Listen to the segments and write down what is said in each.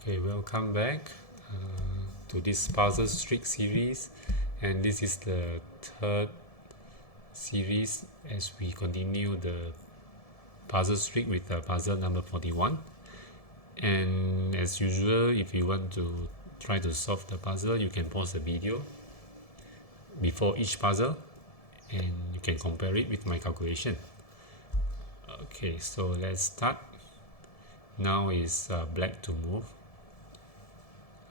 Okay, welcome back to this puzzle streak series, and this is the third series as we continue the puzzle streak with puzzle number 41. And as usual, if you want to try to solve the puzzle, you can pause the video before each puzzle and you can compare it with my calculation. Okay, so let's start. Now is black to move.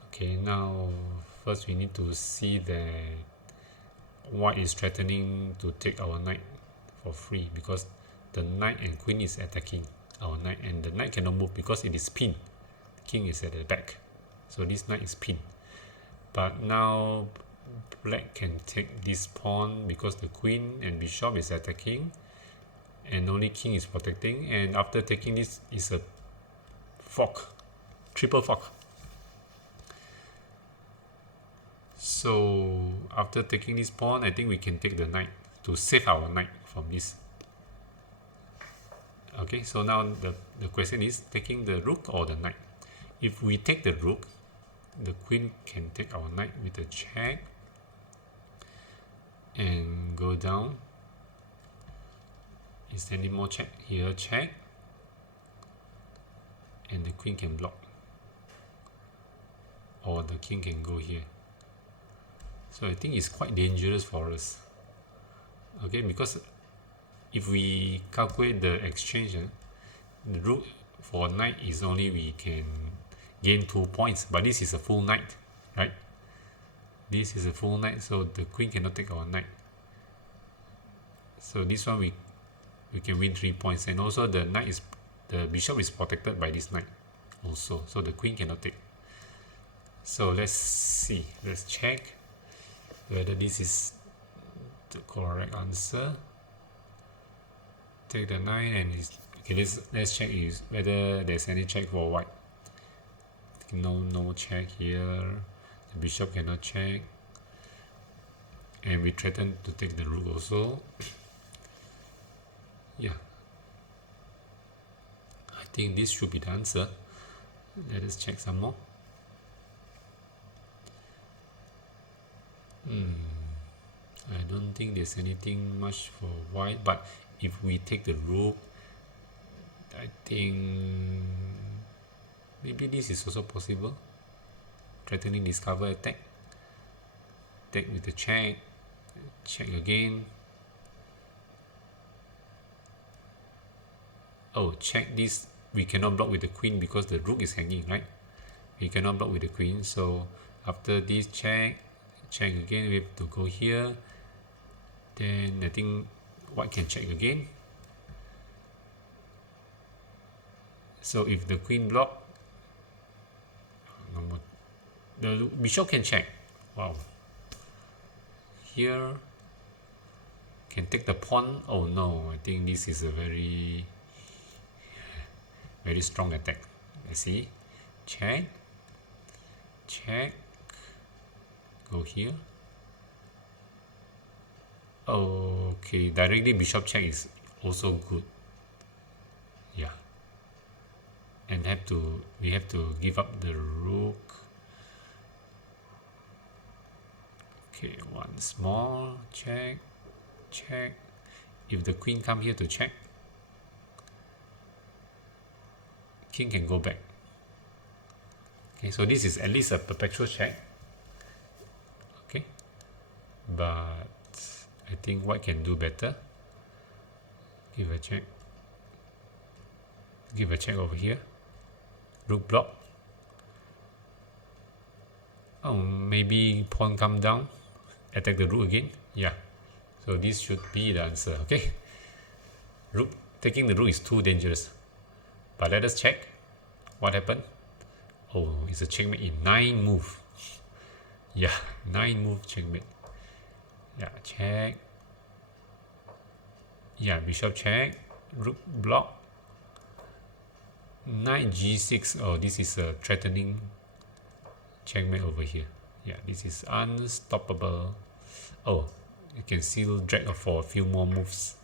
Okay, now first we need to see that white is threatening to take our knight for free because the knight and queen is attacking our knight, and the knight cannot move because it is pinned. King is at the back, so this knight is pinned. But now black can take this pawn because the queen and bishop is attacking and only king is protecting, and after taking this is a fork, triple fork. So after taking this pawn, I think we can take the knight to save our knight from this. Okay, so now the question is taking the rook or the knight. If we take the rook, the queen can take our knight with a check and go down. Is there any more check? Here, check, and the queen can block, or the king can go here. So I think it's quite dangerous for us. Okay, because if we calculate the exchange, the rook for knight is only we can gain 2 points, but this is a full knight, right? This is a full knight, so the queen cannot take our knight. So this one we can win 3 points, and also the bishop is protected by this knight also, so the queen cannot take. So let's see, let's check whether this is the correct answer. Take the knight, and okay, let's check whether there's any check for white. No check here. The bishop cannot check, and we threaten to take the rook also. Yeah, I think this should be the answer. Let us check some more. I don't think there's anything much for white, but if we take the rook, I think maybe this is also possible. Threatening discover attack. Take with the check. Check again. Oh, check this. We cannot block with the queen because the rook is hanging, right? We cannot block with the queen. So after this check again, we have to go here. Then I think white can check again. So if the queen block, the bishop can check. Wow. Here can take the pawn. Oh no, I think this is a very strong attack. Let's see. Check. Go here. Okay, directly bishop check is also good. Yeah. And we have to give up the rook. Okay, one small check. If the queen come here to check, king can go back. Okay, so this is at least a perpetual check. Okay, but I think white can do better. Give a check over here. Rook block. Oh, maybe pawn come down, attack the rook again. Yeah, so this should be the answer. Okay, taking the rook is too dangerous, but let us check what happened. Oh, it's a checkmate in 9 move. Yeah, 9 move checkmate. Yeah, check. Yeah, bishop check. Rook block. Knight g6. Oh, this is a threatening checkmate over here. Yeah, this is unstoppable. Oh, you can still drag for a few more moves.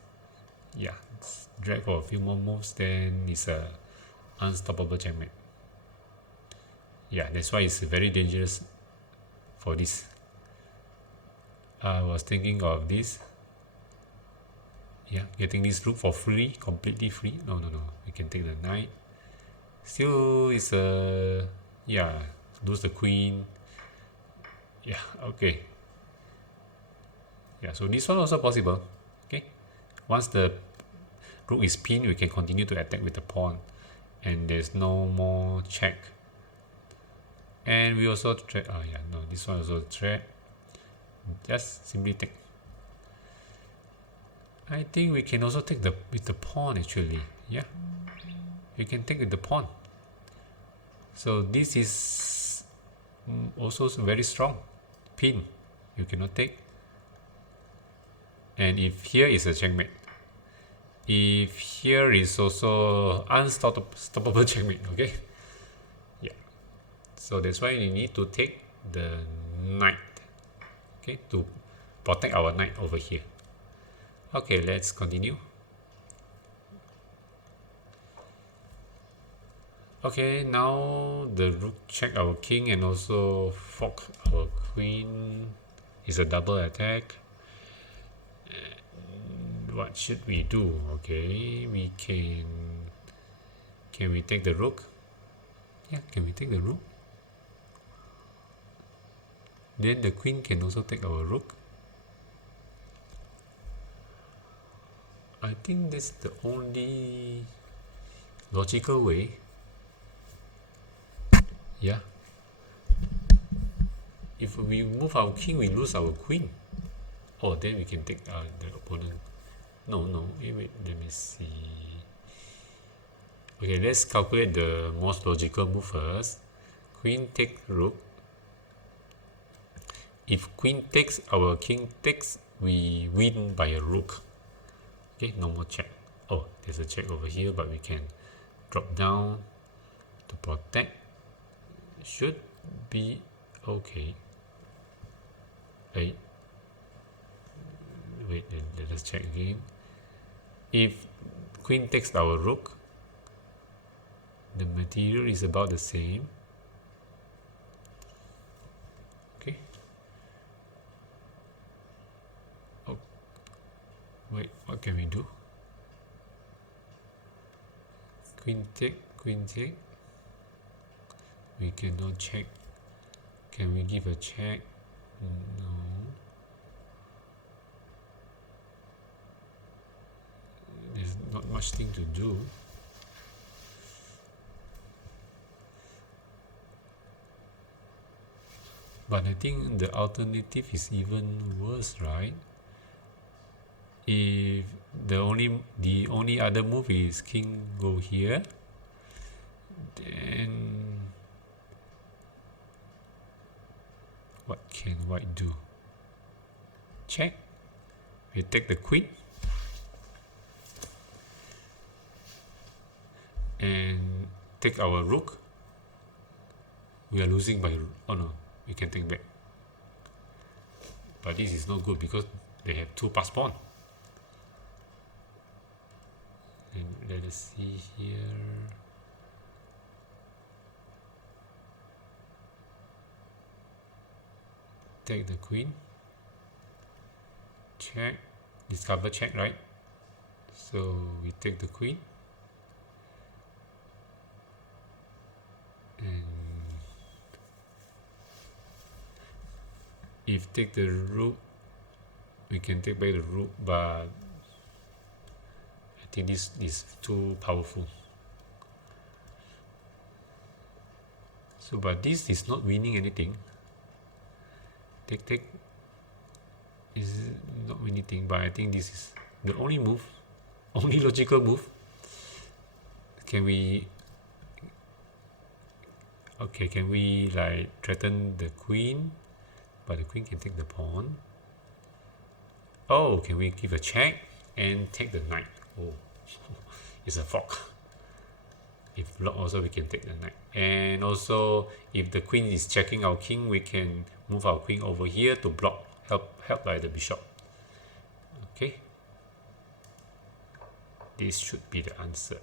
Yeah, drag for a few more moves, then it's a unstoppable checkmate. Yeah, that's why it's very dangerous for this. I was thinking of this. Yeah, getting this rook for free, completely free. No, we can take the knight. Still is a, yeah, lose the queen. Yeah, okay. Yeah, so this one also possible. Okay, once the rook is pinned, we can continue to attack with the pawn, and there's no more check. And we also threat. Yeah, no, this one also threat. Just simply take. I think we can also take with the pawn actually. Yeah, we can take with the pawn. So this is also very strong. Pin, you cannot take. And if here is a checkmate, if here is also unstoppable checkmate, okay? Yeah. So that's why we need to take the knight, okay, to protect our knight over here. Okay, let's continue. Okay, now the rook check our king and also fork our queen. Is a double attack. And what should we do? Okay, we can we take the rook? Yeah, can we take the rook? Then the queen can also take our rook. I think that's the only logical way. Yeah. If we move our king, we lose our queen. Oh, then we can take the opponent. No, wait, let me see. Okay, let's calculate the most logical move first. Queen take rook. If queen takes, our king takes, we win by a rook. Okay, no more check. Oh, there's a check over here, but we can drop down to protect. Should be okay. Wait, let us check again. If queen takes our rook, the material is about the same. Okay. Oh, wait, what can we do? Queen take, queen take. We cannot check. Can we give a check? No. There's not much thing to do. But I think the alternative is even worse, right? If the only other move is king go here, then what can white do? Check. We take the queen and take our rook. We are losing by, oh no, we can take back. But this is not good because they have two pass pawn. And let us see here. Take the queen. Check. Discover check, right? So we take the queen. And if take the rook, we can take back the rook, but I think this is too powerful. So, but this is not winning anything. Take is not anything, but I think this is the only move, only logical move. Can we? Okay, can we like threaten the queen? But the queen can take the pawn. Oh, can we give a check and take the knight? Oh, it's a fork. If block also, we can take the knight. And also, if the queen is checking our king, we can move our queen over here to block, help by the bishop. Okay, this should be the answer.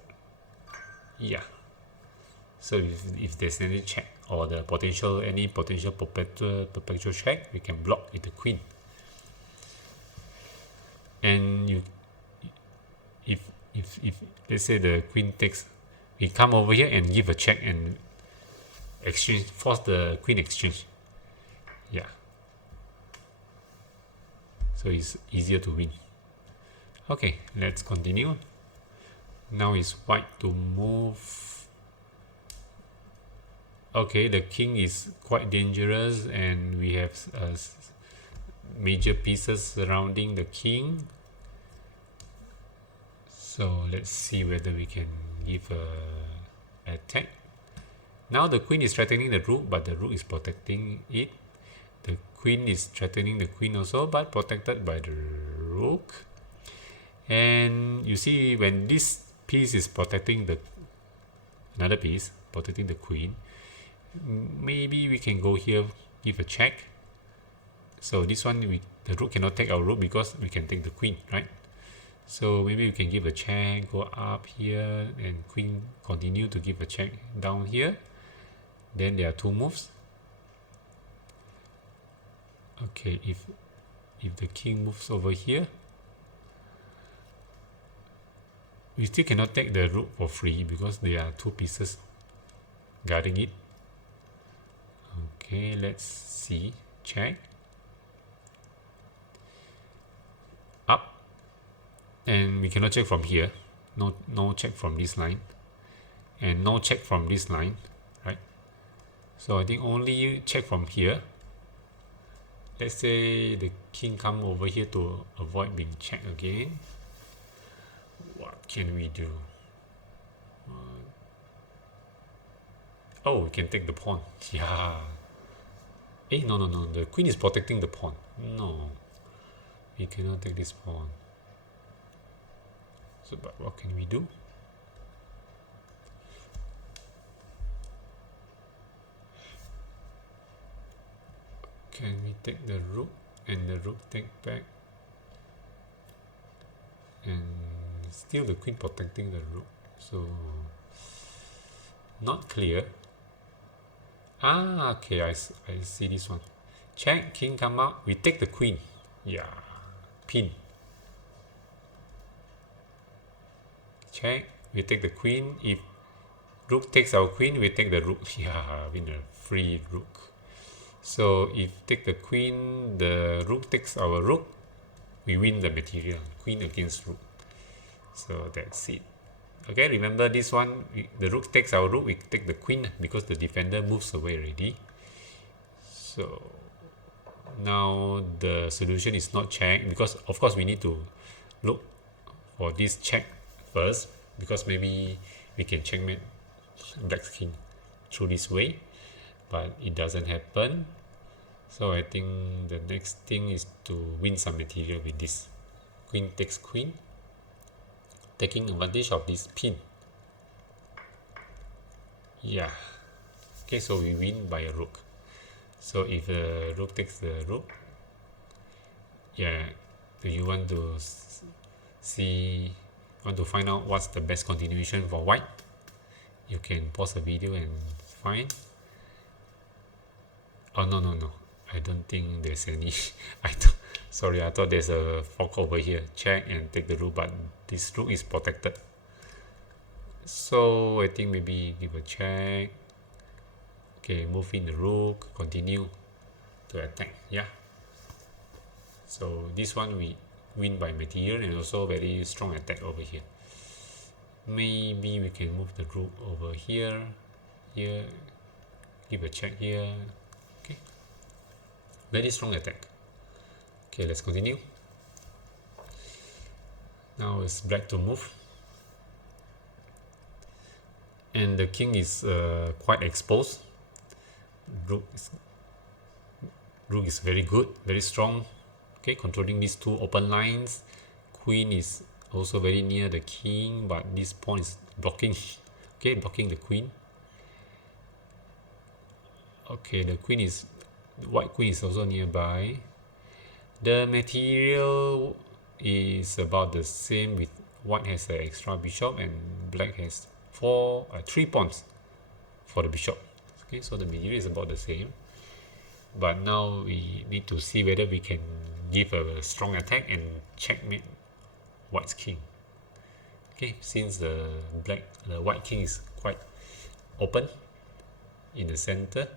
Yeah. So if there's any check or the any potential perpetual check, we can block with the queen. And if let's say the queen takes, we come over here and give a check and exchange, force the queen exchange. Yeah. So it's easier to win. Okay, let's continue. Now it's white to move. Okay, the king is quite dangerous and we have major pieces surrounding the king. So let's see whether we can give a attack. Now the queen is threatening the rook, but the rook is protecting it. The queen is threatening the queen also, but protected by the rook. And you see, when this piece is protecting another piece, protecting the queen, maybe we can go here, give a check. So this one, the rook cannot take our rook because we can take the queen, right? So maybe we can give a check, go up here, and queen continue to give a check down here. Then there are two moves. Okay, if the king moves over here, we still cannot take the rook for free because there are two pieces guarding it. Okay, let's see. Check. Up. And we cannot check from here. No check from this line. And no check from this line. Right? So I think only check from here. Let's say the king come over here to avoid being checked again. What can we do? Oh, we can take the pawn. Yeah. No. The queen is protecting the pawn. No. We cannot take this pawn. So, but what can we do? Can we take the rook and the rook take back? And still the queen protecting the rook. So, not clear. Okay, I see this one. Check, king come out. We take the queen. Yeah, pin. Check, we take the queen. If rook takes our queen, we take the rook. Yeah, win a free rook. So if take the queen, the rook takes our rook, we win the material. Queen against rook. So that's it. Okay, remember this one, the rook takes our rook, we take the queen because the defender moves away already. So now the solution is not check, because of course we need to look for this check first, because maybe we can checkmate black king through this way, but it doesn't happen. So I think the next thing is to win some material with this. Queen takes queen, taking advantage of this pin. Yeah. Okay, so we win by a rook. So if the rook takes the rook, yeah, do you want to find out what's the best continuation for white? You can pause the video and find. Oh, no. I don't think there's any. I thought there's a fork over here. Check and take the rook, but this rook is protected. So I think maybe give a check. Okay, move in the rook, continue to attack. Yeah. So this one we win by material and also very strong attack over here. Maybe we can move the rook over here, give a check here. Okay, very strong attack. Okay, let's continue. Now it's black to move, and the king is quite exposed. Rook is very good, very strong. Okay, controlling these two open lines. Queen is also very near the king, but this pawn is blocking. Okay, blocking the queen. Okay, the white queen is also nearby. The material is about the same, with white has an extra bishop and black has 3 pawns. for the bishop. Okay, so the material is about the same, but now we need to see whether we can give a strong attack and checkmate white's king. Okay, since the white king is quite open in the center.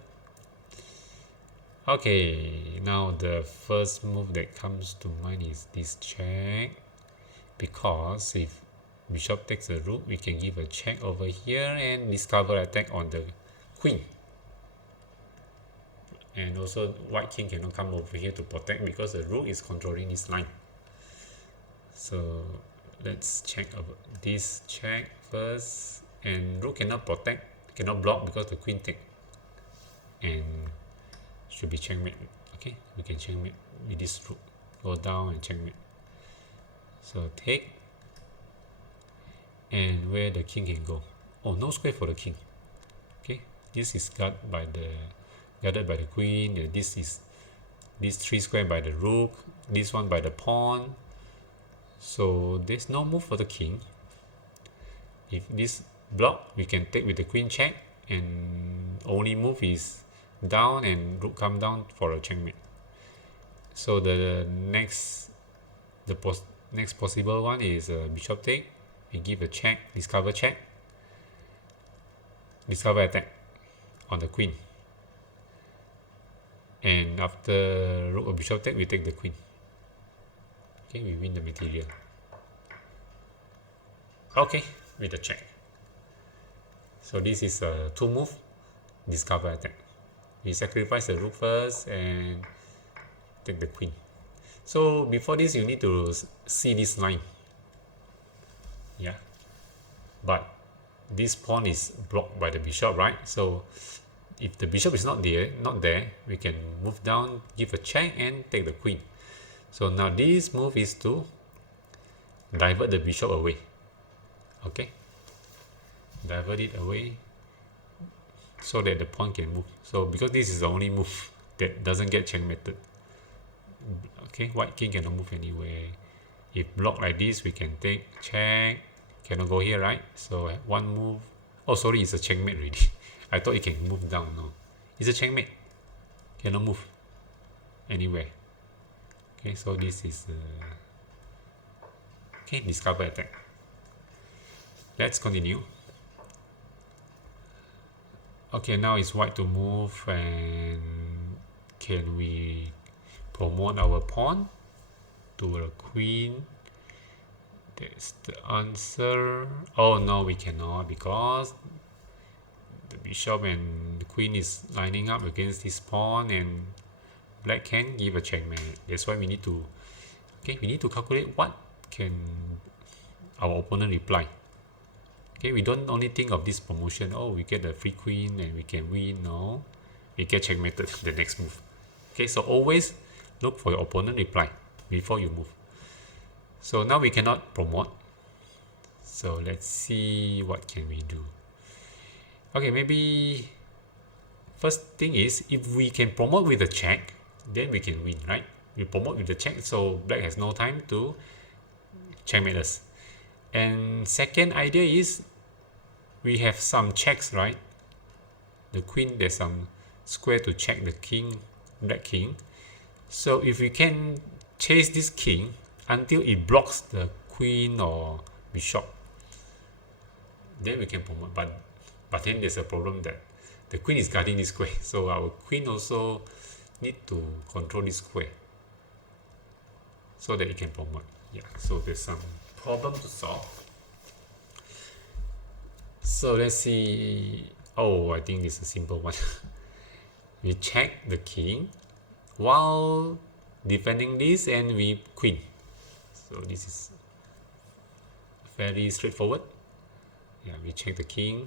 Okay, now the first move that comes to mind is this check, because if bishop takes the rook, we can give a check over here and discover attack on the queen. And also white king cannot come over here to protect because the rook is controlling this line. So let's check about this check first, and rook cannot protect, cannot block because the queen take, and should be checkmate. Okay, we can checkmate with this rook, go down and checkmate. So take, and where the king can go. Oh, no square for the king. Okay, this is guarded by the queen, and this is this 3 square by the rook, this one by the pawn. So there's no move for the king. If this block, we can take with the queen check, and only move is down and rook come down for a checkmate. So the next possible one is bishop take. We give a check, discover attack on the queen, and after rook or bishop take, we take the queen. Okay, we win the material. Okay, with the check. So this is a 2 move, discover attack. We sacrifice the rook first and take the queen. So before this, you need to see this line. Yeah, but this pawn is blocked by the bishop, right? So if the bishop is not there, we can move down, give a check, and take the queen. So now this move is to divert the bishop away. Okay, divert it away so that the pawn can move. So because this is the only move that doesn't get checkmated. Okay, white king cannot move anywhere. If blocked like this, we can take check. Cannot go here, right? So one move. Oh, sorry, it's a checkmate already. I thought it can move down. No, it's a checkmate. Cannot move anywhere. Okay, so this is okay, discover attack. Let's continue. Okay, now it's white to move, and can we promote our pawn to a queen? That's the answer. Oh no, we cannot, because the bishop and the queen is lining up against this pawn, and black can give a checkmate. That's why we need to calculate what can our opponent reply. Okay, we don't only think of this promotion. Oh, we get a free queen and we can win. No, we get checkmated the next move. Okay, so always look for your opponent reply before you move. So now we cannot promote. So let's see what can we do. Okay, maybe first thing is, if we can promote with a check, then we can win, right? We promote with the check, so black has no time to checkmate us. And second idea is, we have some checks, right? The queen, there's some square to check the king, black king. So if we can chase this king until it blocks the queen or bishop, then we can promote. But then there's a problem that the queen is guarding this square, so our queen also need to control this square so that it can promote. Yeah, so there's some problem to solve. So let's see. Oh, I think this is a simple one. We check the king while defending this, and we queen. So this is very straightforward. Yeah, we check the king,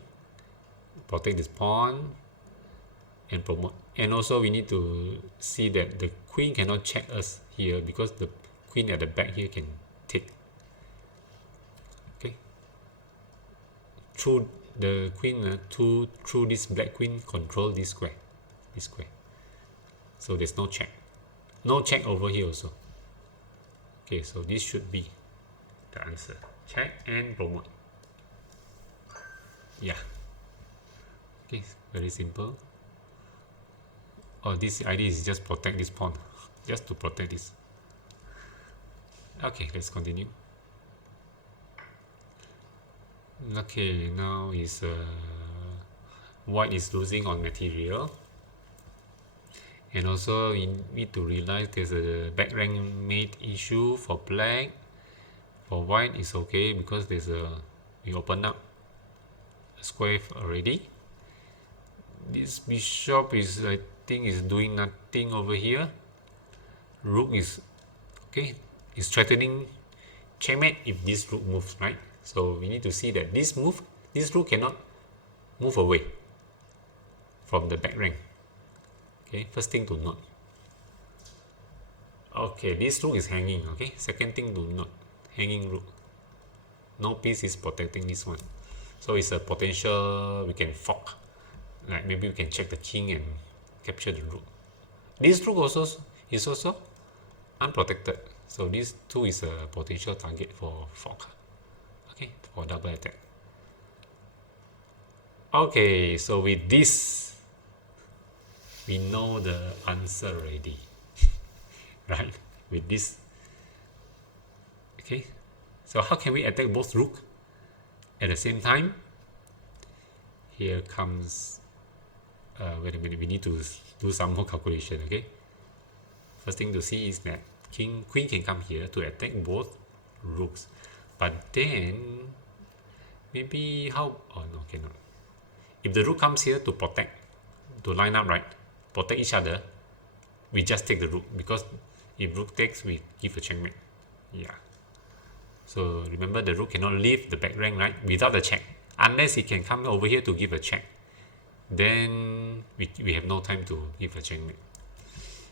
protect this pawn, and promote. And also we need to see that the queen cannot check us here, because the queen at the back here can take. Okay, through the queen through this black queen control this square, so there's no check over here also. Okay, so this should be the answer. Check and promote. Yeah. Okay, very simple. Oh, this idea is just protect this pawn, just to protect this. Okay, let's continue. Okay, now is white is losing on material, and also we need to realize there's a back rank mate issue for black. For white is okay because there's a we open up a square already. This bishop is, I think, is doing nothing over here. Rook is okay, is threatening checkmate if this rook moves, right? So we need to see that this rook cannot move away from the back rank. Okay, first thing to note. Okay, this rook is hanging. Okay, second thing to note, hanging rook. No piece is protecting this one, so it's a potential we can fork. Like maybe we can check the king and capture the rook. This rook also is also unprotected, so this two is a potential target for fork. Okay, for double attack. Okay, so with this, we know the answer already, right? With this, okay. So how can we attack both rook at the same time? Here comes. Wait a minute. We need to do some more calculation. Okay. First thing to see is that queen can come here to attack both rooks, but then maybe how? Oh no, cannot. If the rook comes here to protect, to line up, right, protect each other, we just take the rook, because if rook takes, we give a checkmate. Yeah. So remember, the rook cannot leave the back rank, right, without the check, unless he can come over here to give a check. Then we have no time to give a checkmate.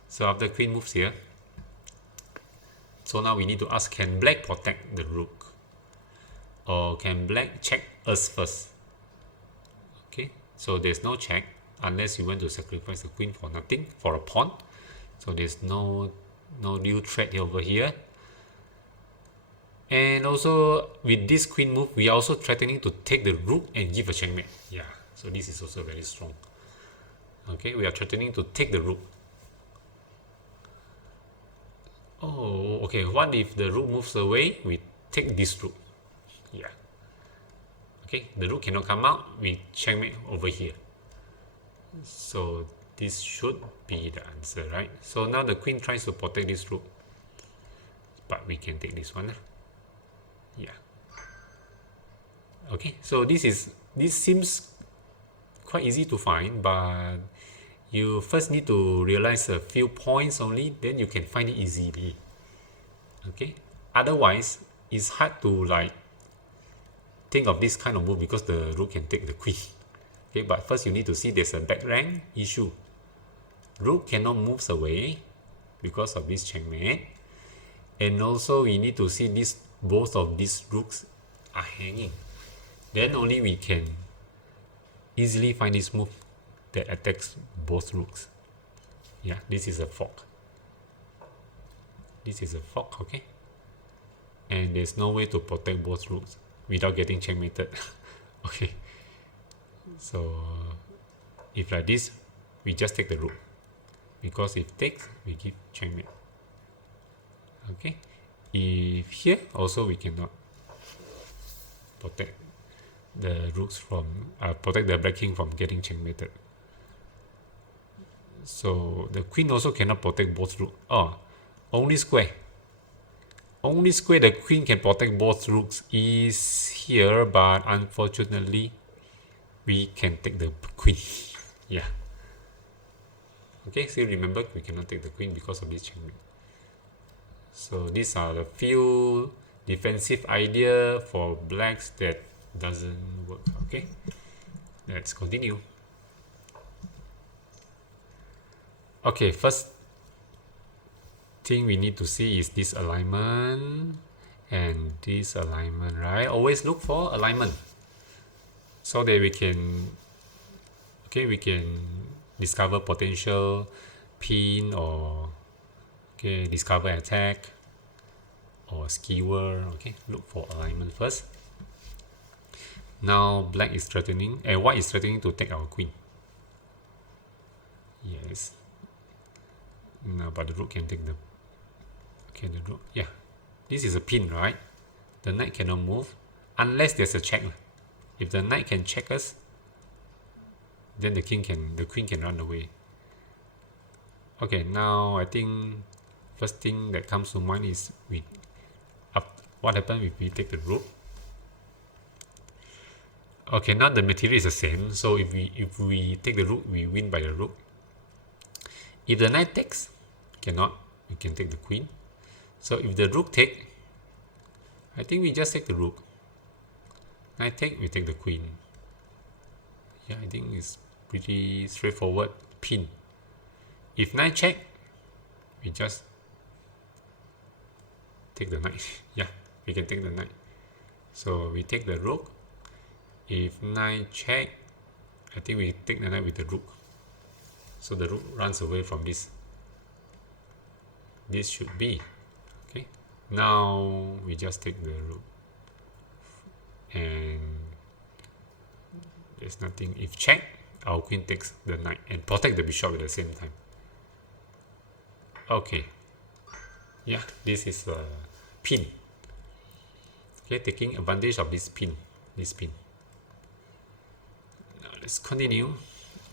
So after queen moves here, so now we need to ask, can black protect the rook, or can black check us first? Okay, so there's no check unless you want to sacrifice the queen for nothing, for a pawn. So there's no new threat over here. And also with this queen move, we are also threatening to take the rook and give a checkmate. Yeah, so this is also very strong. Okay, we are threatening to take the rook. Oh, okay, what if the rook moves away? We take this rook. Yeah. Okay, the rook cannot come out, we checkmate over here. So this should be the answer, right? So now the queen tries to protect this rook, but we can take this one. Yeah. Okay, so this seems quite easy to find, but you first need to realize a few points only, then you can find it easily. Okay, otherwise it's hard to like think of this kind of move because the rook can take the queen. Okay, but first you need to see there's a back rank issue. Rook cannot move away because of this checkmate, and also we need to see this, both of these rooks are hanging. Then only we can easily find this move that attacks both rooks. Yeah, this is a fork. This is a fork, okay? And there's no way to protect both rooks without getting checkmated. Okay, so if like this, we just take the rook, because if takes, we give checkmate. Okay, if here also we cannot protect the rooks from protect the black king from getting checkmated. So the queen also cannot protect both rooks. Oh, only square the queen can protect both rooks is here, but unfortunately we can take the queen. Yeah. Okay, still remember we cannot take the queen because of this checkmate. So these are the few defensive idea for blacks that doesn't work. Okay, let's continue. Okay, first thing we need to see is this alignment and this alignment, right? Always look for alignment so that we can discover potential pin, or discover attack or skewer. Okay, look for alignment first. Now black is threatening, and white is threatening to take our queen. Yes. No, but the rook can take the... Okay, the rook, yeah. This is a pin, right? The knight cannot move unless there's a check. If the knight can check us, then the queen can run away. Okay, now I think first thing that comes to mind is what happens if we take the rook? Okay, now the material is the same. So if we take the rook, we win by the rook. If the knight takes, cannot, we can take the queen. So if the rook take, I think we just take the rook. Knight take, we take the queen. Yeah, I think it's pretty straightforward. Pin. If knight check, we just take the knight. Yeah, we can take the knight. So we take the rook. If knight check, I think we take the knight with the rook. So the rook runs away from this. This should be. Okay. Now we just take the rook. And there's nothing. If check, our queen takes the knight and protect the bishop at the same time. Okay. Yeah, this is a pin. Okay, taking advantage of this pin. Now let's continue.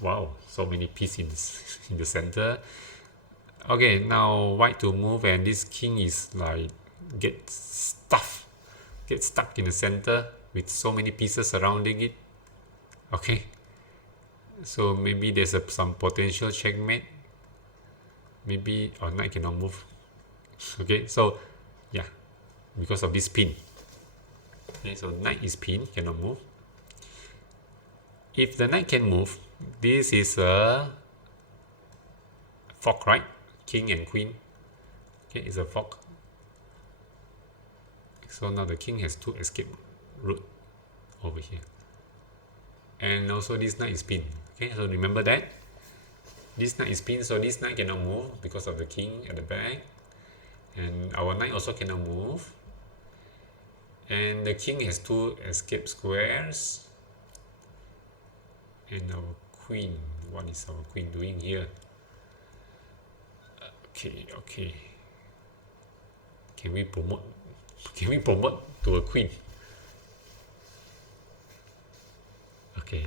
Wow, so many pieces in the center. Okay, now white to move, and this king is like get stuck in the center with so many pieces surrounding it. Okay, so maybe there's some potential checkmate. Maybe our knight cannot move. Okay, so yeah, because of this pin. Okay, so knight is pinned, cannot move. If the knight can move, this is a fork, right? King and queen. Okay, it's a fork. So now the king has two escape route over here. And also this knight is pinned. Okay, so remember that. This knight is pinned, so this knight cannot move because of the king at the back. And our knight also cannot move. And the king has two escape squares. And our queen, what is our queen doing here? Okay. Can we promote to a queen? Okay.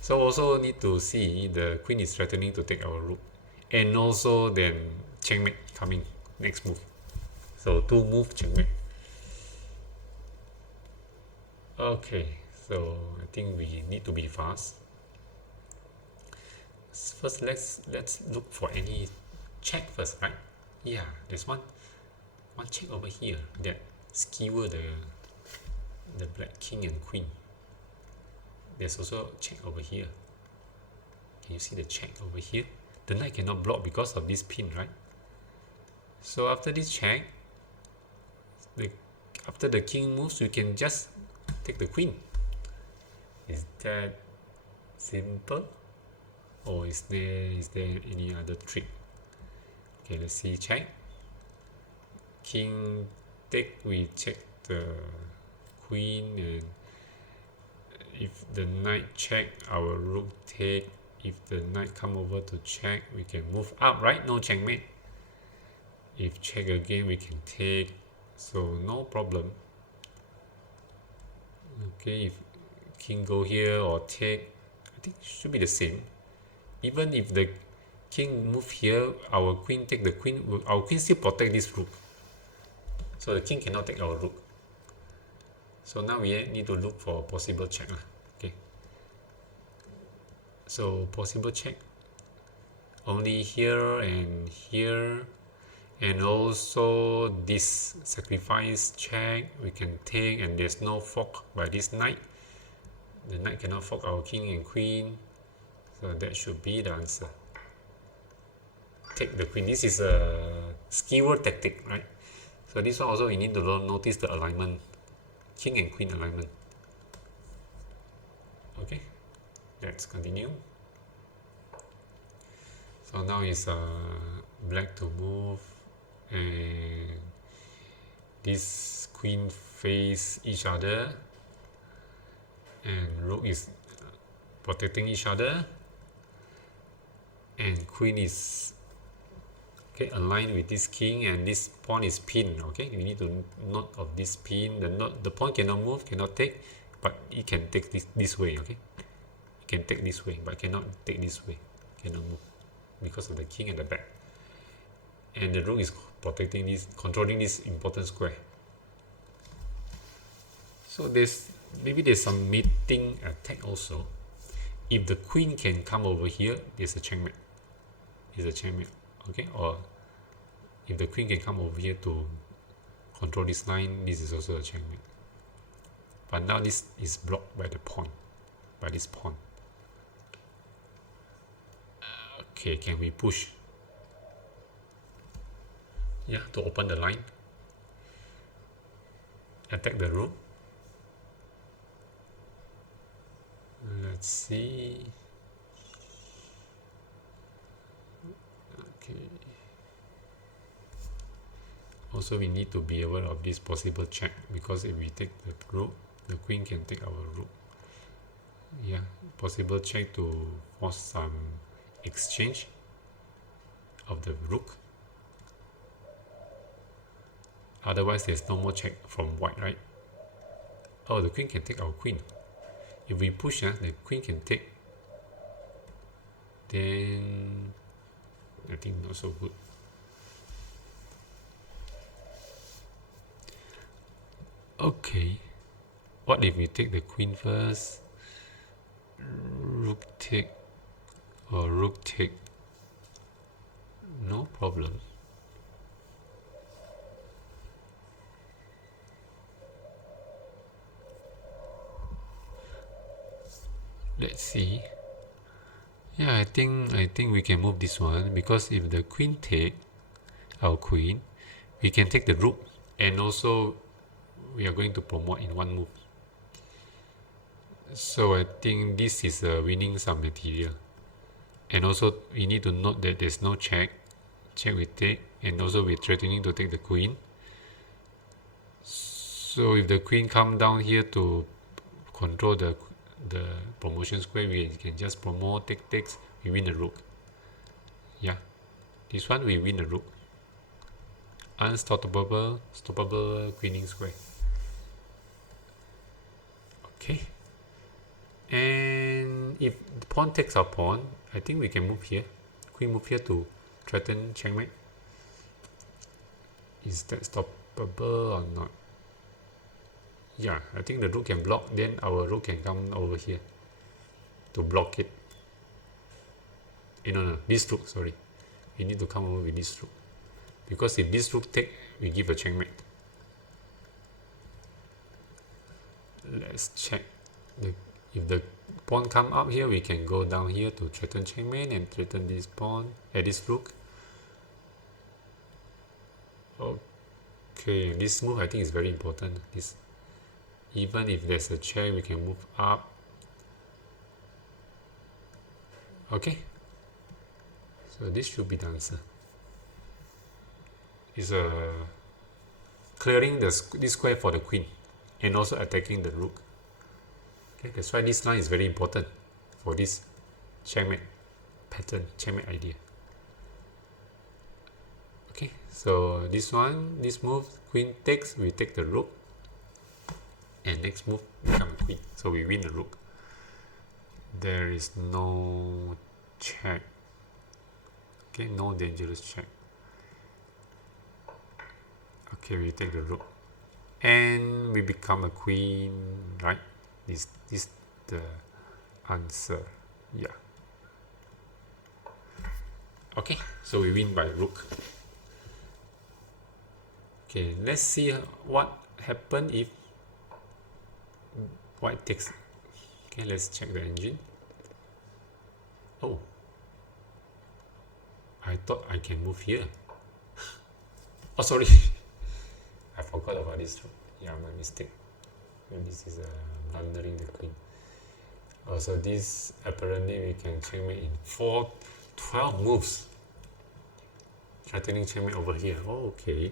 So also need to see the queen is threatening to take our rook. And also then checkmate coming, next move. So 2 move checkmate. Okay, so I think we need to be fast. First, let's look for any check first, right? Yeah, there's one check over here that skewer the black king and queen. There's also a check over here. Can you see the check over here? The knight cannot block because of this pin, right? So after this check, after the king moves, you can just take the queen. Is that simple? Or is there any other trick? Okay, let's see. Check. King take, we check the queen, and if the knight check, our rook take. If the knight come over to check, we can move up, right? No checkmate. If check again, we can take. So no problem. Okay, if king go here or take, I think it should be the same. Even if the king move here, our queen take the queen, our queen still protect this rook. So the king cannot take our rook. So now we need to look for possible check. Okay. So possible check only here and here, and also this sacrifice check we can take, and there's no fork by this knight. The knight cannot fork our king and queen, so that should be the answer. Take the queen. This is a skewer tactic, right? So this one also we need to notice the alignment, king and queen alignment. Okay, let's continue. So now is black to move, and this queen face each other. and rook is protecting each other, and queen is okay aligned with this king, and this pawn is pinned. Okay, we need to note of this pin. The pawn cannot move, cannot take, but it can take this way. Okay, it can take this way, but cannot take this way, cannot move because of the king at the back, and the rook is protecting this, controlling this important square. So maybe there's some mating attack also. If the queen can come over here, there's a checkmate. It's a checkmate. Okay, or if the queen can come over here to control this line, this is also a checkmate. But now this is blocked by the pawn, by this pawn. Okay, can we push? Yeah, to open the line. Attack the rook. Let's see. Okay. Also, we need to be aware of this possible check, because if we take the rook, the queen can take our rook. Yeah, possible check to force some exchange of the rook. Otherwise, there's no more check from white, right? Oh, the queen can take our queen. If we push, the queen can take. Then I think not so good. Okay, what if we take the queen first? Rook take or rook take? No problem. Let's see. Yeah, I think we can move this one, because if the queen take our queen, we can take the rook, and also we are going to promote in one move. So I think this is winning some material. And also we need to note that there's no check. Check we take, and also we're threatening to take the queen. So if the queen come down here to control the promotion square, we can just promote, takes, we win the rook. Yeah, this one we win the rook. Unstoppable, stoppable queening square. Okay, and if the pawn takes our pawn, I think we can move here. Queen move here to threaten checkmate. Is that stoppable or not? Yeah, I think the rook can block, then our rook can come over here to block it. No, this rook, sorry. We need to come over with this rook, because if this rook take, we give a checkmate. Let's check. If the pawn come up here, we can go down here to threaten checkmate and threaten this pawn, this rook. Okay, this move I think is very important. This, even if there's a check, we can move up. Okay, so this should be the answer. It's clearing this square for the queen, and also attacking the rook. Okay, that's why this line is very important for this checkmate pattern, checkmate idea. Okay, so this move, queen takes, we take the rook, and next move become queen, so we win the rook. There is no check. Okay, no dangerous check. Okay, we take the rook, and we become a queen, right? This the answer. Yeah. Okay, so we win by rook. Okay, let's see what happens if white takes. Okay, let's check the engine. Oh, I thought I can move here. Oh, sorry. I forgot about this. Yeah, my mistake. This is blundering the queen. Also, this apparently we can checkmate in 12 moves. Threatening checkmate over here. Oh, okay.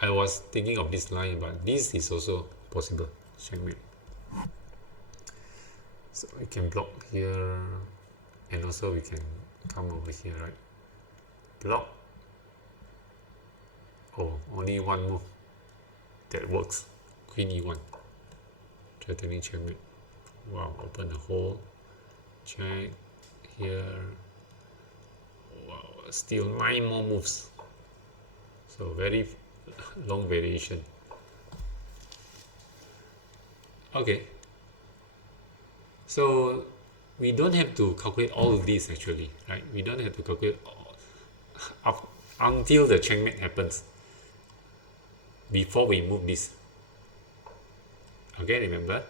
I was thinking of this line, but this is also possible. Checkmate. So we can block here, and also we can come over here, right? Block. Oh, only one move that works. Queen e1. Threatening checkmate. Wow, open the hole. Check here. Wow, still 9 more moves. So very long variation. Okay. So we don't have to calculate all of these actually, right? We don't have to calculate up until the checkmate happens before we move this. Okay, remember?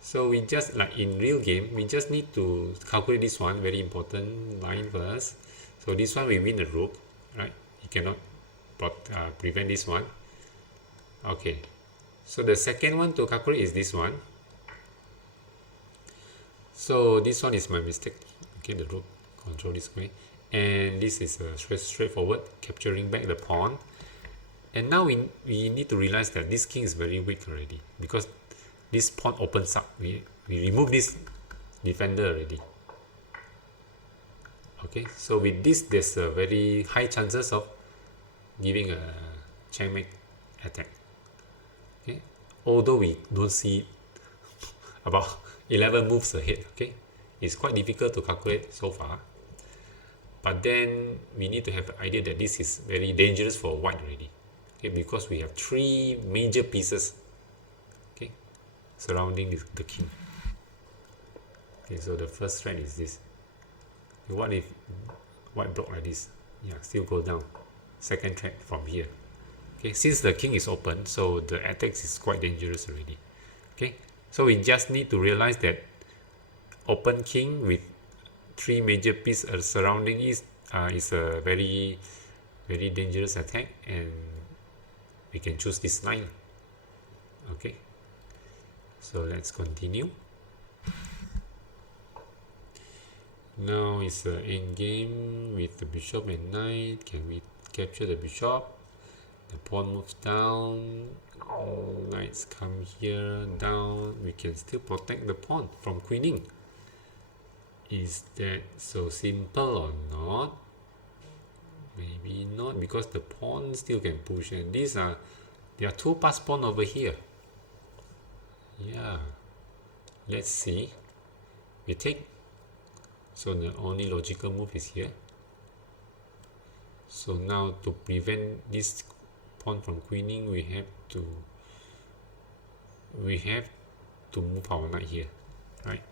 So we just, like in real game, we just need to calculate this one, very important line first. So this one we win the rook, right? You cannot prevent this one. Okay, so the second one to calculate is this one. So this one is my mistake. Okay, the rook control this way, and this is straightforward, capturing back the pawn. And now we need to realize that this king is very weak already, because this pawn opens up. We remove this defender already. Okay, so with this, there's a very high chances of giving a checkmate attack. Okay, although we don't see it about 11 moves ahead. Okay, it's quite difficult to calculate so far, but then we need to have the idea that this is very dangerous for white already. Okay, because we have 3 major pieces, okay, surrounding the king. Okay, so the first threat is this. What if white block like this? Yeah, still go down. Second threat from here. Okay, since the king is open, so the attack is quite dangerous already. Okay, so we just need to realize that open king with 3 major pieces surrounding is a very dangerous attack, and we can choose this line. Okay, so let's continue. Now it's an end game with the bishop and knight. Can we capture the bishop? The pawn moves down. Knights come here, down. We can still protect the pawn from queening. Is that so simple or not? Maybe not, because the pawn still can push, and there are 2 pass pawn over here. Yeah, let's see. We take, so the only logical move is here. So now to prevent this pawn from queening, we have to move our knight here, right?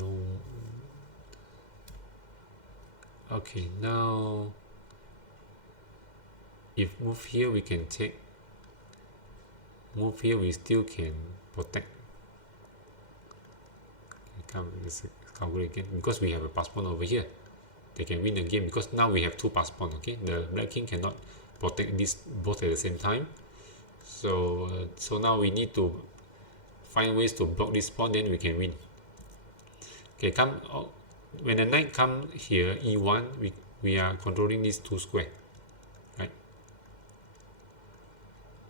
No. Okay, now if move here, we can take. Move here, we still can protect. Let's calculate again, because we have a pass pawn over here. They can win the game because now we have 2 pass pawn. Okay, the black king cannot protect this both at the same time. So now we need to find ways to block this pawn, then we can win. Okay, when the knight come here, e1, we are controlling these 2 square, right?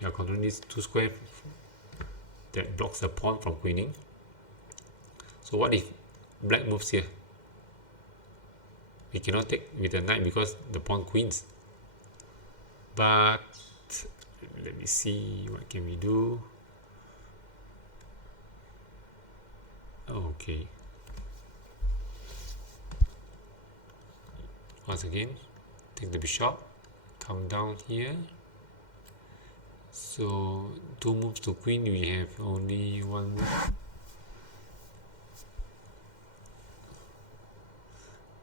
We are controlling these 2 square that blocks the pawn from queening. So what if black moves here? We cannot take with the knight because the pawn queens. But let me see, what can we do? Okay. Once again, take the bishop, come down here. So 2 moves to queen, we have only 1 move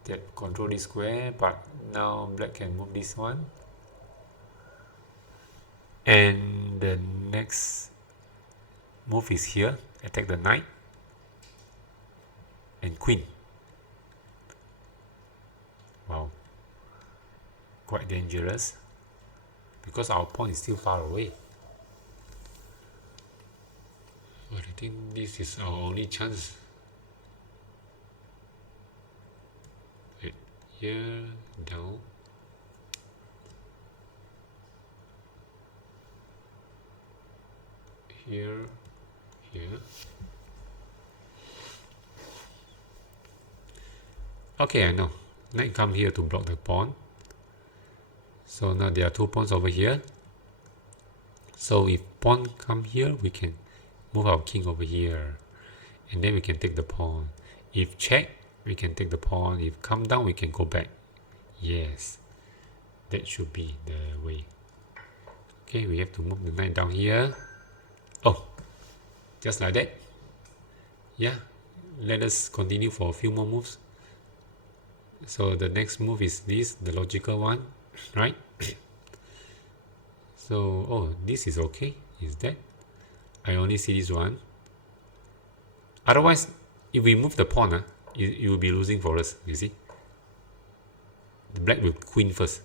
that control this square, but now black can move this one. And the next move is here, attack the knight and queen. Wow, quite dangerous because our pawn is still far away. But I think this is our only chance. Wait, here, down. Here, here. Okay, I know. Knight come here to block the pawn. So now there are 2 pawns over here. So if pawn come here, we can move our king over here. And then we can take the pawn. If check, we can take the pawn. If come down, we can go back. Yes. That should be the way. Okay, we have to move the knight down here. Oh, just like that. Yeah, let us continue for a few more moves. So the next move is this, the logical one, right? So, oh, this is okay. Is that? I only see this one. Otherwise, if we move the pawn, it will be losing for us, you see? The black will queen first.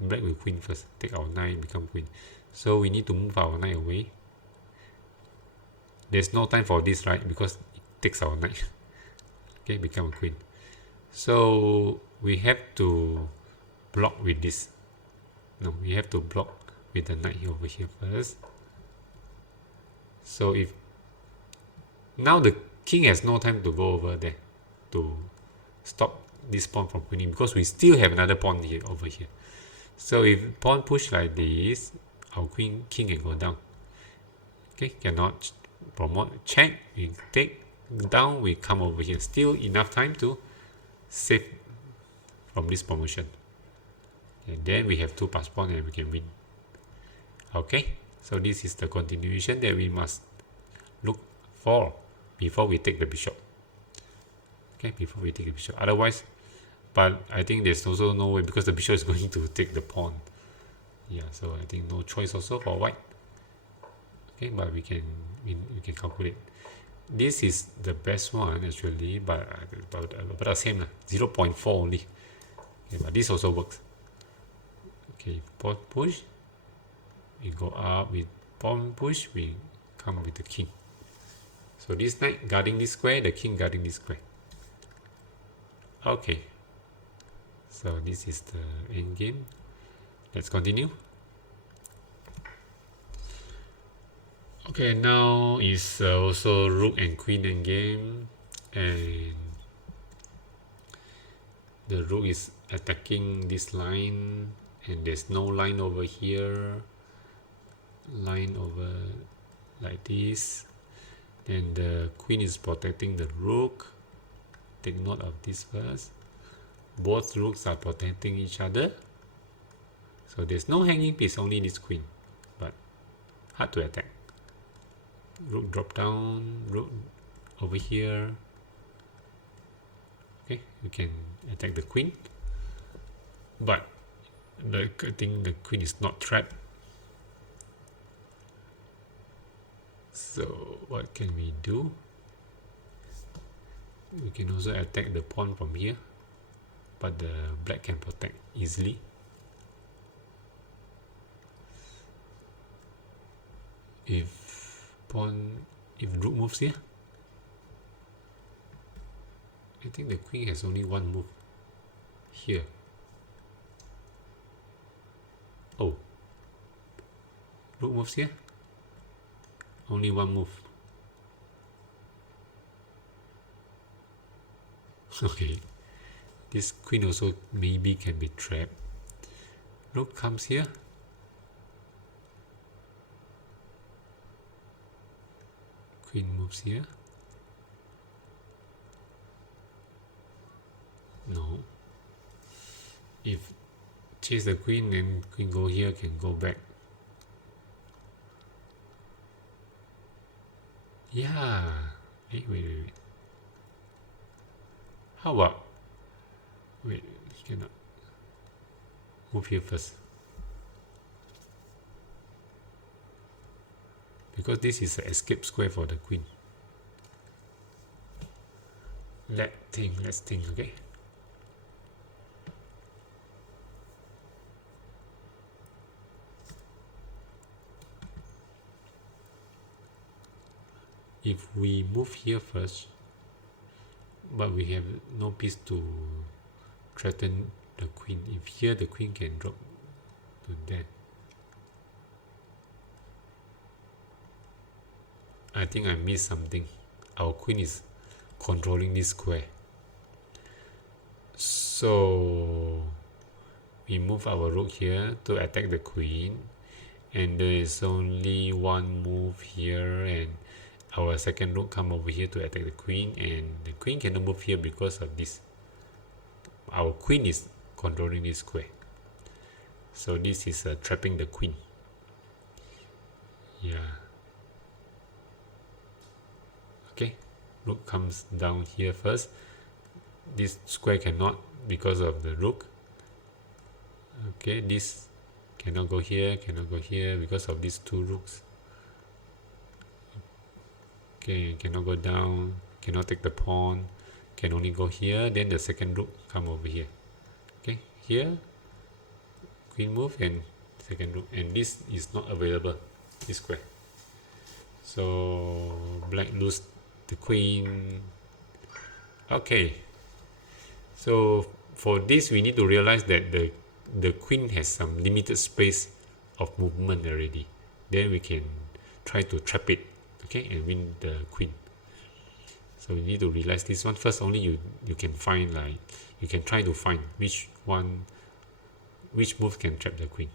Black will queen first. Take our knight, become queen. So we need to move our knight away. There's no time for this, right? Because it takes our knight. Okay, become a queen. So we have to block with this. No, we have to block with the knight over here first. So if now the king has no time to go over there to stop this pawn from queening, because we still have another pawn here over here. So if pawn push like this, our king can go down. Okay, cannot promote. Check, we take down, we come over here. Still enough time to save from this promotion. And then we have 2 plus pawn and we can win. Okay, so this is the continuation that we must look for before we take the bishop. Okay, before we take the bishop. Otherwise, but I think there's also no way, because the bishop is going to take the pawn. Yeah, so I think no choice also for white. Okay, but we can calculate. This is the best one actually, but about the same 0.4 only. Okay, but this also works. Okay, pawn push, we go up with pawn push, we come with the king. So this knight guarding this square, the king guarding this square. Okay, so this is the end game. Let's continue. Okay, now is also rook and queen end game, and the rook is attacking this line, and there's no line over here. Line over like this. Then the queen is protecting the rook. Take note of this first. Both rooks are protecting each other. So there's no hanging piece, only this queen. But hard to attack. Rook drop down, rook over here. Okay, you can attack the queen. But I think the queen is not trapped. So what can we do? We can also attack the pawn from here, but the black can protect easily. If rook moves here, I think the queen has only one move here. Oh, rook moves here, only one move. Okay, this queen also maybe can be trapped. Rook comes here. Queen moves here. No. If chase the queen, then queen go here, can go back. Yeah. Wait. How about? Wait, cannot. Move here first. Because this is an escape square for the queen. Let's think, okay? If we move here first, but we have no piece to threaten the queen. If here the queen can drop to there, I think I missed something. Our queen is controlling this square. So we move our rook here to attack the queen, and there is only one move here, and our second rook come over here to attack the queen, and the queen cannot move here because of this. Our queen is controlling this square, so this is trapping the queen. Yeah. Okay, rook comes down here first. This square cannot because of the rook. Okay, this cannot go here, cannot go here because of these two rooks. Okay, cannot go down, cannot take the pawn, can only go here. Then the second rook come over here. Okay, here queen move and second rook, and this is not available, this square. So black lose the queen. Okay, so for this we need to realize that the queen has some limited space of movement already. Then we can try to trap it, okay, and win the queen. So you need to realize this one first. Only you can find, like, you can try to find which move can trap the queen.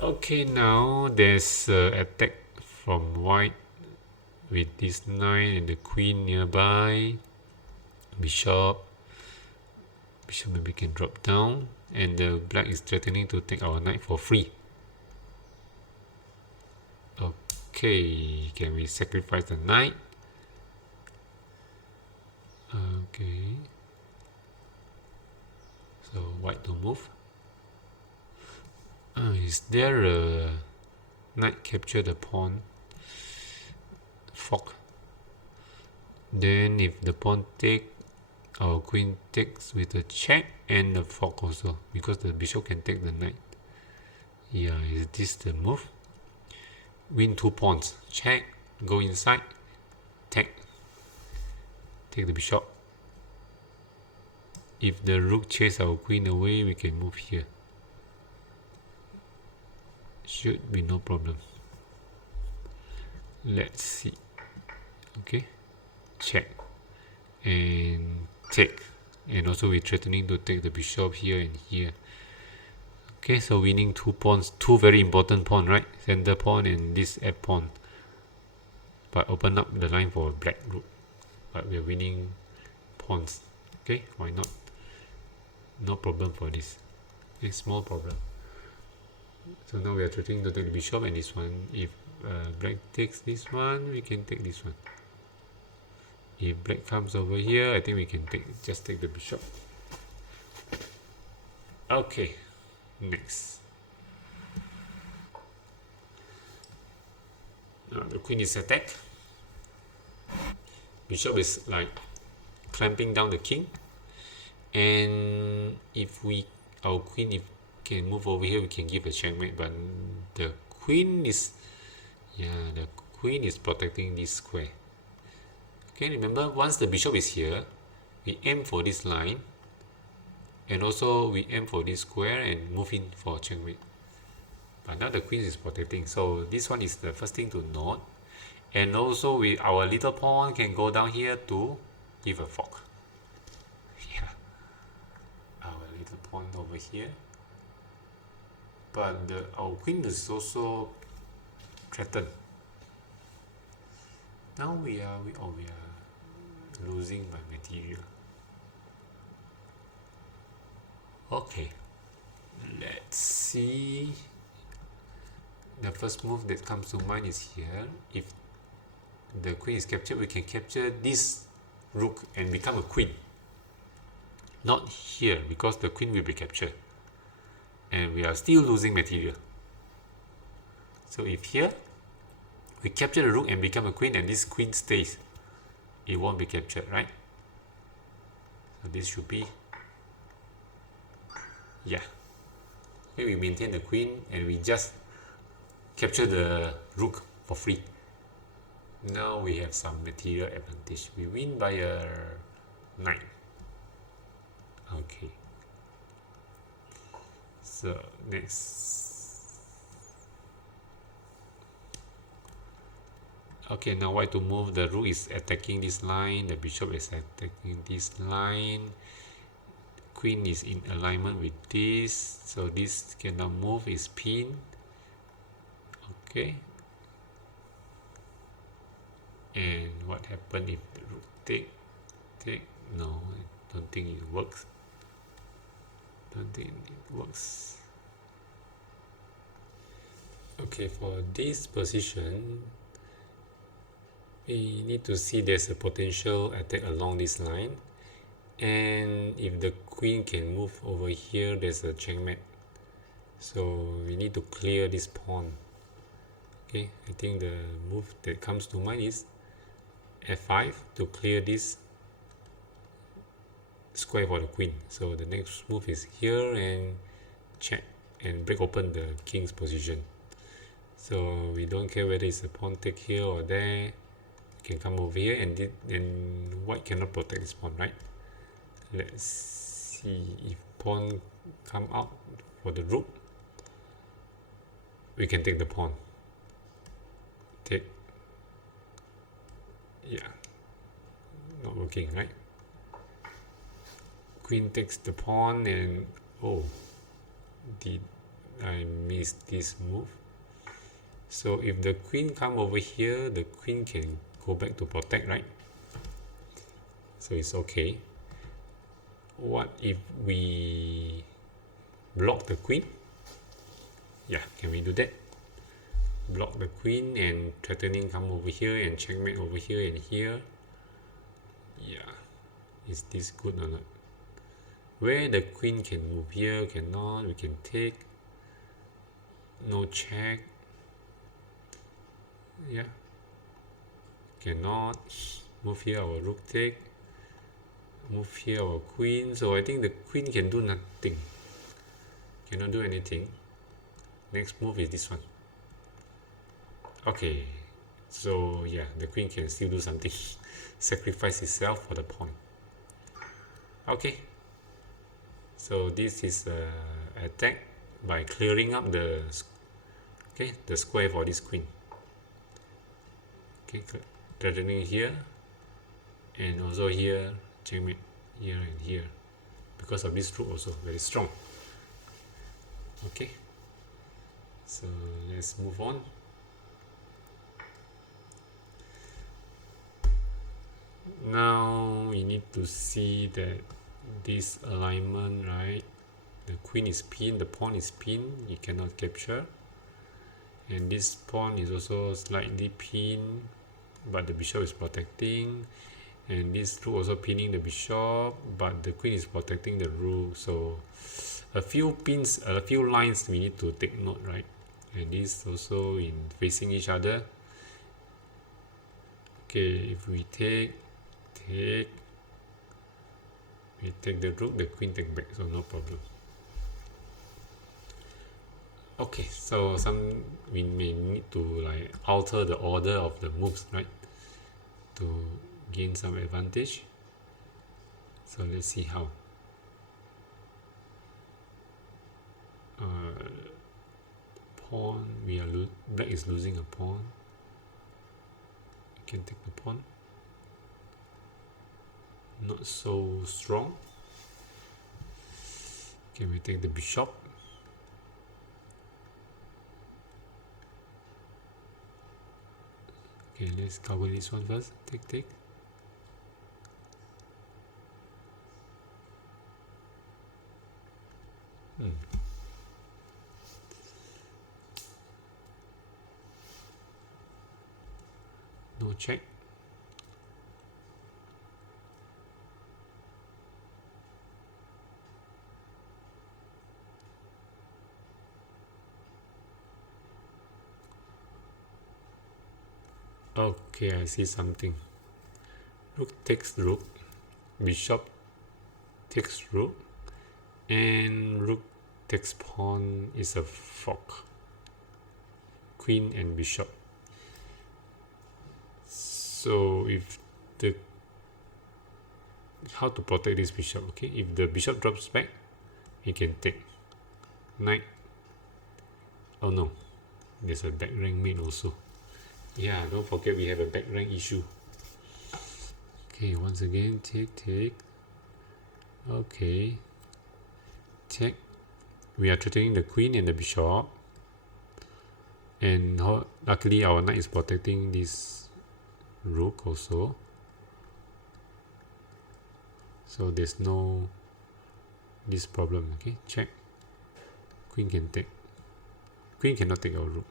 Okay, now there's attack from white with this knight and the queen nearby. Bishop maybe can drop down, and the black is threatening to take our knight for free. Okay, can we sacrifice the knight? Okay, so white to move. Is there a knight capture the pawn? Fork. Then if the pawn take, our queen takes with a check and the fork also, because the bishop can take the knight. Yeah, is this the move? Win 2 pawns. Check, go inside, take the bishop. If the rook chase our queen away, we can move here. Should be no problem. Let's see. Okay, check and take, and also we're threatening to take the bishop here and here. Okay, so winning 2 pawns, 2 very important pawn, right? Center pawn and this F pawn, but open up the line for black rook. But we're winning pawns. Okay, why not? No problem for this. A small problem. So now we are threatening to take the bishop and this one. If black takes this one, we can take this one. If black comes over here, I think we can just take the bishop. Okay, next. Now the queen is attacked. Bishop is like clamping down the king, and if our queen can move over here, we can give a checkmate. But the queen is protecting this square. Okay, remember, once the bishop is here, we aim for this line, and also we aim for this square and move in for checkmate. But now the queen is protecting, so this one is the first thing to note. And also our little pawn can go down here to give a fork. Yeah, our little pawn over here. But our queen is also threatened. Now we are losing by material. Okay, let's see. The first move that comes to mind is here. If the queen is captured, we can capture this rook and become a queen. Not here, because the queen will be captured, and we are still losing material. So if here we capture the rook and become a queen, and this queen stays, it won't be captured, right? So this should be, yeah. Okay, we maintain the queen and we just capture the rook for free. Now we have some material advantage. We win by a 9. Okay. So next. Okay, now white to move. The rook is attacking this line, the bishop is attacking this line, queen is in alignment with this, so this cannot move, is pinned. Okay, and what happened if the rook take? No, I don't think it works. Okay, for this position we need to see there's a potential attack along this line, and if the queen can move over here, there's a checkmate, so we need to clear this pawn. Okay, I think the move that comes to mind is f5 to clear this square for the queen. So the next move is here and check and break open the king's position. So we don't care whether it's a pawn take here or there, you can come over here, and white cannot protect this pawn, right? Let's see, if pawn come out for the rook, we can take the pawn. Take, yeah, not working, right? Queen takes the pawn, and oh, did I miss this move? So if the queen come over here, the queen can go back to protect, right? So it's okay. What if we block the queen? Yeah, can we do that? Block the queen and threatening come over here and checkmate over here and here. Yeah, is this good or not? Where the queen can move here, cannot, we can take. No check. Yeah, cannot. Move here, our rook take. Move here, our queen. So I think the queen can do nothing. Cannot do anything. Next move is this one. Okay, so yeah, the queen can still do something. Sacrifice itself for the pawn. Okay, so this is attack by clearing up the square for this queen. Okay, threatening here, and also here, checkmate here and here, because of this rook also very strong. Okay, so let's move on. Now we need to see that this alignment, right? The queen is pinned, the pawn is pinned, you cannot capture, and this pawn is also slightly pinned, but the bishop is protecting, and this rook also pinning the bishop, but the queen is protecting the rook. So a few pins, a few lines we need to take note, right? And this also in facing each other. Okay, if we take we take the rook, the queen take back, so no problem. Okay, so we may need to like alter the order of the moves, right, to gain some advantage. So let's see how. Pawn, black is losing a pawn. You can take the pawn. Not so strong. Can we take the bishop? Okay, let's cover this one first. Take. No check. Okay, I see something. Rook takes rook, bishop takes rook, and rook takes pawn is a fork. Queen and bishop. So if the how to protect this bishop? Okay, if the bishop drops back, he can take knight. Oh no, there's a back rank mate also. Yeah, don't forget we have a back rank issue. Okay, once again, take. Okay, check. We are threatening the queen and the bishop, and luckily our knight is protecting this rook also, so there's no this problem. Okay, check. Queen can take. Queen cannot take our rook.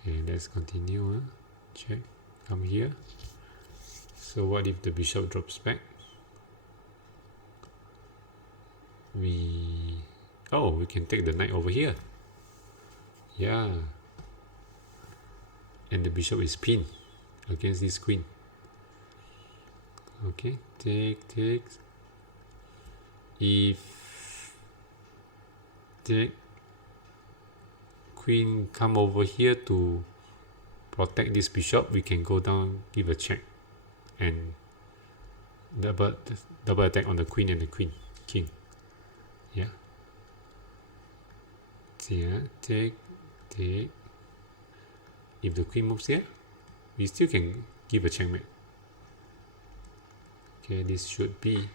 Okay, let's continue. Check. Come here. So what if the bishop drops back? We can take the knight over here. Yeah. And the bishop is pinned against this queen. Okay, take. If the queen come over here to protect this bishop, we can go down, give a check, and double attack on the queen and the king. Yeah. Yeah, take. If the queen moves here, we still can give a checkmate. Okay, this should be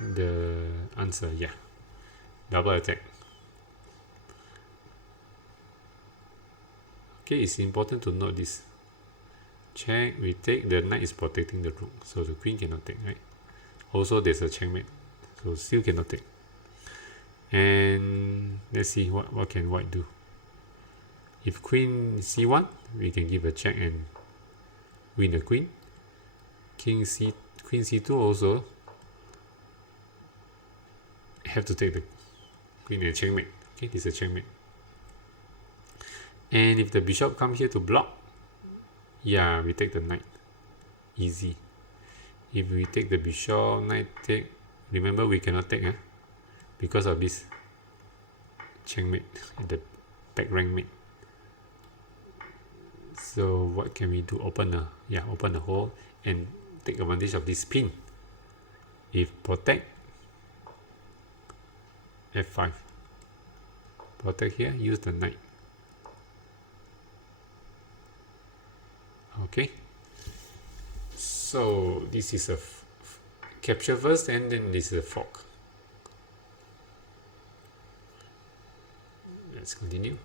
the answer. Yeah, double attack. Okay, it's important to note this. Check, we take, the knight is protecting the rook, so the queen cannot take, right? Also, there's a checkmate, so still cannot take. And let's see what can white do. If queen c1, we can give a check and win the queen. Queen c2 also have to take the queen and checkmate. Okay, this is a checkmate. And if the bishop come here to block, yeah, we take the knight. Easy. If we take the bishop, knight take, remember we cannot take, because of this checkmate, the back rank mate. So what can we do? Open the hole and take advantage of this pin. If protect, f5. Protect here, use the knight. Okay. So this is a capture first, and then this is a fork. Let's continue.